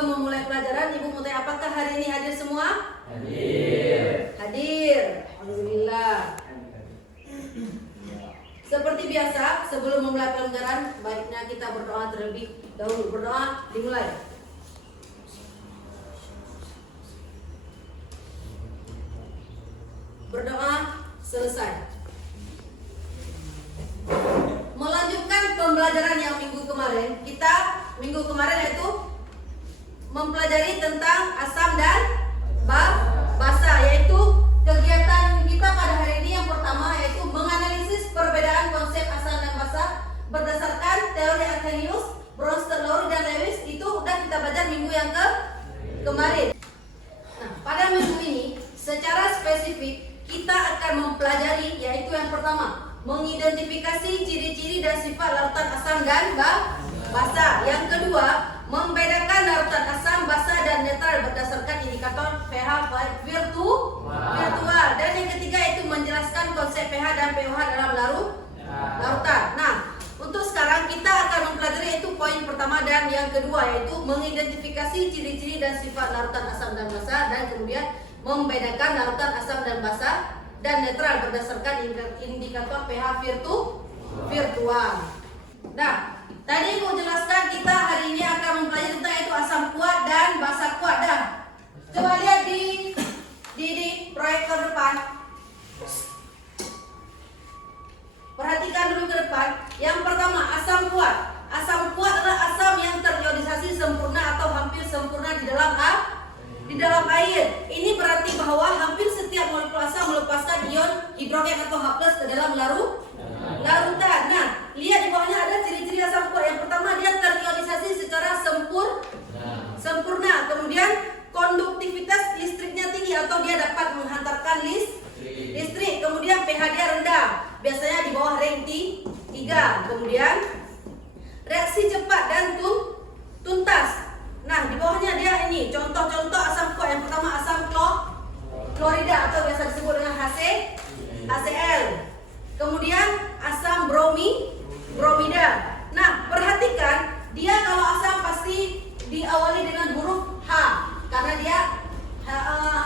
sebelum memulai pelajaran, Ibu mau tanya, apakah hari ini hadir semua? Hadir. Hadir. Alhamdulillah. Seperti biasa, sebelum memulai pelajaran, baiknya kita berdoa terlebih dahulu. Berdoa, dimulai. Berdoa, selesai. Melanjutkan pembelajaran yang minggu kemarin, minggu kemarin yaitu mempelajari tentang asam dan basa, yaitu kegiatan kita pada hari ini yang pertama yaitu menganalisis perbedaan konsep asam dan basa berdasarkan teori Arrhenius, Bronsted, Lowry dan Lewis. Itu udah kita belajar minggu yang kemarin. Nah, pada minggu ini secara spesifik kita akan mempelajari yaitu yang pertama, mengidentifikasi ciri-ciri dan sifat larutan asam dan basa. Yang kedua, membedakan larutan asam, basa dan netral berdasarkan indikator pH virtual. Dan yang ketiga yaitu menjelaskan konsep pH dan pH dalam larutan. Nah, untuk sekarang kita akan mempelajari yaitu poin pertama dan yang kedua yaitu mengidentifikasi ciri-ciri dan sifat larutan asam dan basa, dan kemudian membedakan larutan asam dan basa dan netral berdasarkan indikator pH virtual. Nah, tadi aku jelaskan kita hari ini akan mempelajari tentang itu asam kuat dan basa kuat. Dah, coba lihat di proyektor depan. Perhatikan dulu ke depan. Yang pertama, asam kuat. Asam kuat adalah asam yang terionisasi sempurna atau hampir sempurna di dalam air. Ini berarti bahwa hampir setiap molekul asam melepaskan ion hidrogen atau H+ ke dalam larutan. Nah, lihat di bawahnya ada ciri-ciri asam kuat. Yang pertama, dia terionisasi secara sempurna. Kemudian konduktivitas listriknya tinggi atau dia dapat menghantarkan listrik. Kemudian pH dia rendah, biasanya di bawah rank 3. Kemudian reaksi cepat dan tuntas. Nah, di bawahnya dia ini contoh-contoh asam kuat. Yang pertama, asam klorida atau biasa disebut dengan HCl. Kemudian asam bromida. Nah, perhatikan dia kalau asam pasti diawali dengan huruf H karena dia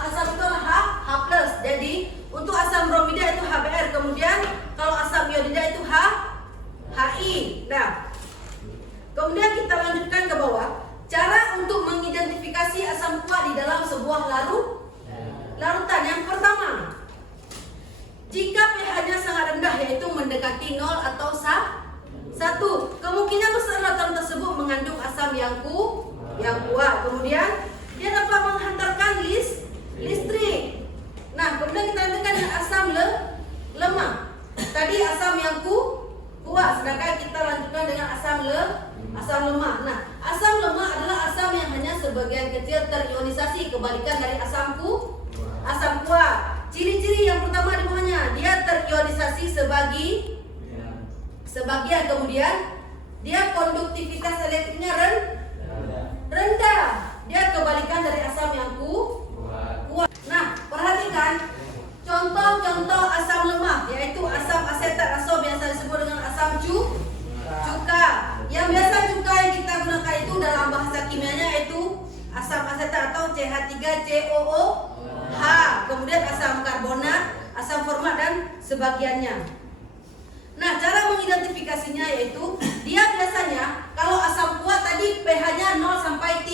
asam itu adalah H+. Jadi untuk asam bromida itu HBr. Kemudian kalau asam iodida itu HI. Nah, kemudian kita lanjutkan ke bawah. Cara untuk mengidentifikasi asam kuat di dalam sebuah larutan. Yang pertama, jika pH-nya sangat rendah yaitu mendekati 0 atau 1, kemungkinan besar larutan tersebut mengandung asam yang kuat. Kemudian dia dapat menghantarkan listrik. Nah, kemudian kita lanjutkan dengan asam lemah. Tadi asam yang kuat, sedangkan kita lanjutkan dengan asam lemah. Nah, asam lemah adalah asam yang hanya sebagian kecil terionisasi, kebalikan dari asam kuat. Ciri-ciri yang pertama di bawahnya, dia terionisasi sebagian, kemudian dia konduktivitas elektriknya rendah. Dia kebalikan dari asam yang kuat. Nah, perhatikan contoh-contoh asam lemah yaitu asam asetat atau biasa disebut dengan asam cuka. Yang biasa cuka yang kita gunakan itu dalam bahasa kimianya yaitu asam asetat atau CH3COOH. Kemudian asam karbonat, asam format dan sebagiannya. Nah, cara mengidentifikasinya yaitu dia biasanya kalau asam kuat tadi pH-nya 0 sampai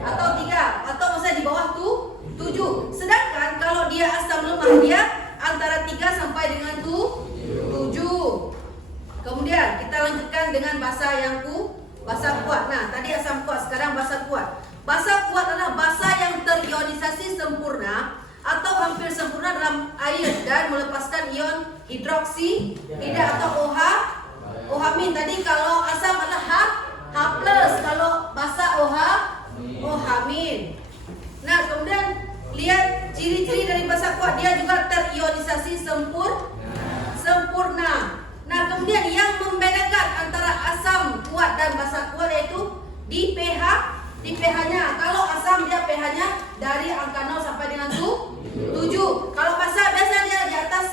atau 3 atau misalnya di bawah 7. Sedangkan kalau dia asam lemah dia antara 3 sampai dengan 7. Kemudian kita lanjutkan dengan basa kuat. Nah, tadi asam kuat, sekarang basa kuat. Basa kuat adalah basa yang terionisasi sempurna atau hampir sempurna dalam air dan melepaskan ion hidroksida atau OH-. Tadi kalau asam adalah H+, kalau basa OH-. Nah, kemudian lihat ciri-ciri dari basa kuat, dia juga terionisasi sempurna. Nah, kemudian yang membedakan antara asam kuat dan basa kuat yaitu di pH-nya. Kalau asam dia pH-nya dari angka 0 sampai dengan 7. Kalau basa biasa dia di atas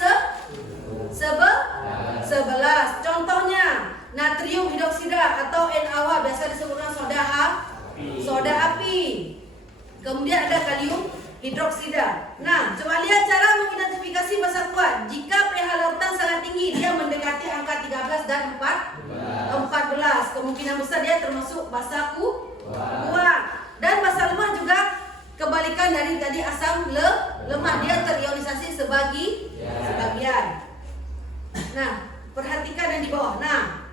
11. Contohnya natrium hidroksida atau NaOH biasa disebut dengan soda api. Kemudian ada kalium hidroksida. Nah, coba lihat cara mengidentifikasi basa kuat. Jika pH larutan sangat tinggi, dia mendekati angka 13 dan 14. Kemungkinan besar dia termasuk basa kuat. Dan basa lemah juga kebalikan dari tadi asam lemah, dia terionisasi sebagian. Nah, perhatikan yang di bawah. Nah,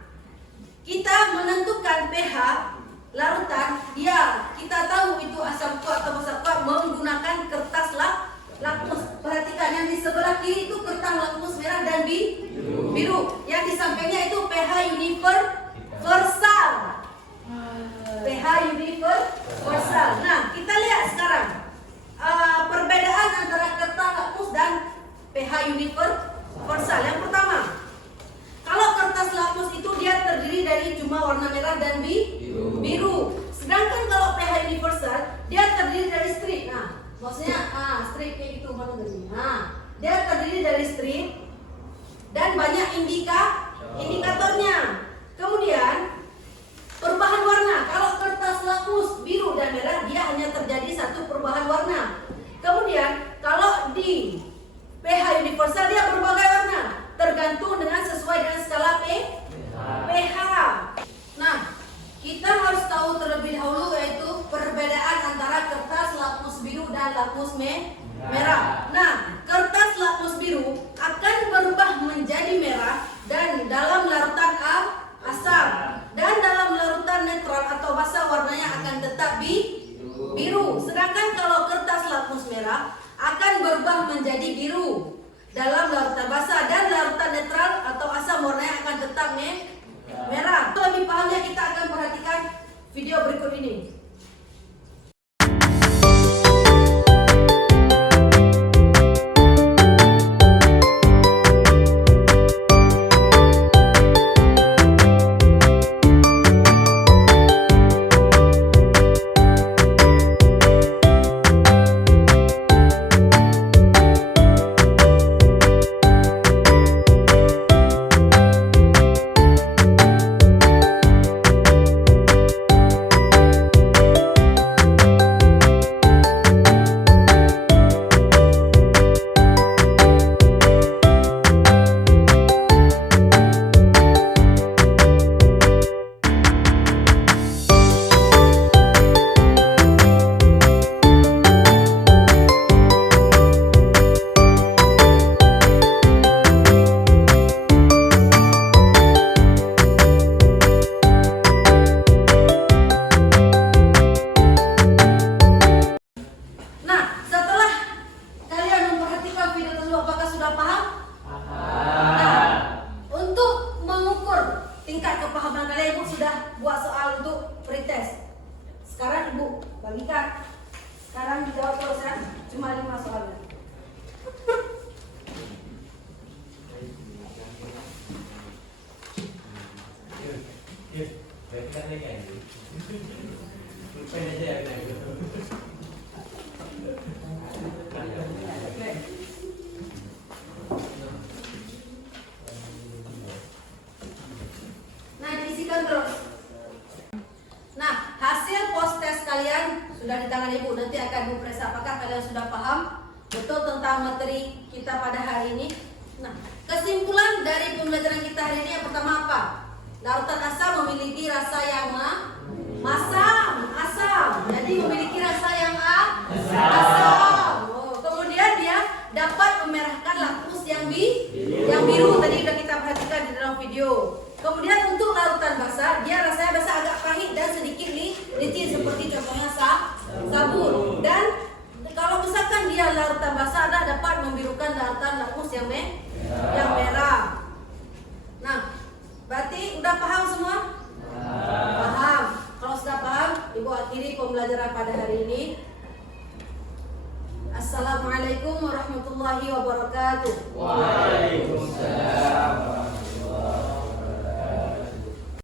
kita menentukan pH larutan, kita tahu itu asam kuat atau basa kuat menggunakan kertas lakmus. Perhatikan yang di sebelah kiri itu kertas lakmus merah dan biru. Yang di sampingnya itu pH universal. pH universal. Nah, kita lihat sekarang perbedaan antara kertas lakmus dan pH universal. Yang pertama, kalau kertas lakmus itu dia terdiri dari cuma warna merah dan biru. Sedangkan kalau pH universal dia terdiri dari strip. Nah, maksudnya strip kayak gitu mana tadi? Nah, dia terdiri dari strip dan banyak indikatornya. Kemudian perubahan warna. Kalau kertas lakmus biru dan merah dia hanya terjadi satu perubahan warna. Kemudian kalau di pH universal dia berbagai warna, tergantung dengan sesuai dengan skala pH. Nah, kita harus tahu terlebih dahulu yaitu perbedaan antara kertas lakmus biru dan lakmus merah. Nah, kertas lakmus biru akan berubah menjadi merah dan dalam larutan asam, dan dalam larutan netral atau basa warnanya akan tetap biru. Sedangkan kalau kertas lakmus merah akan berubah menjadi biru dalam larutan basa, dan larutan netral atau asam warnanya akan tetap merah. Lebih pahamnya kita akan perhatikan video berikut ini. Sekarang dijawab terus ya, cuma 5 soalnya. Nah, diisikan terus. Nah, hasil post test kalian sudah di tangan Ibu. Nanti akan Ibu periksa apakah kalian sudah paham betul tentang materi kita pada hari ini. Nah, kesimpulan dari pembelajaran kita hari ini yang pertama apa? Larutan asam memiliki rasa yang asam. Jadi memiliki rasa yang asam. Kemudian dia dapat memerahkan lakmus yang biru. Tadi sudah kita perhatikan di dalam video. Kemudian untuk larutan basa, dia rasanya basa agak pahit dan sedikit licin seperti contohnya sabun. Dan kalau misalkan dia larutan basa, dapat membirukan larutan lakmus yang merah. Nah, berarti udah paham semua? Paham. Kalau sudah paham, Ibu akhiri pembelajaran pada hari ini. Assalamualaikum warahmatullahi wabarakatuh. Waalaikumsalam.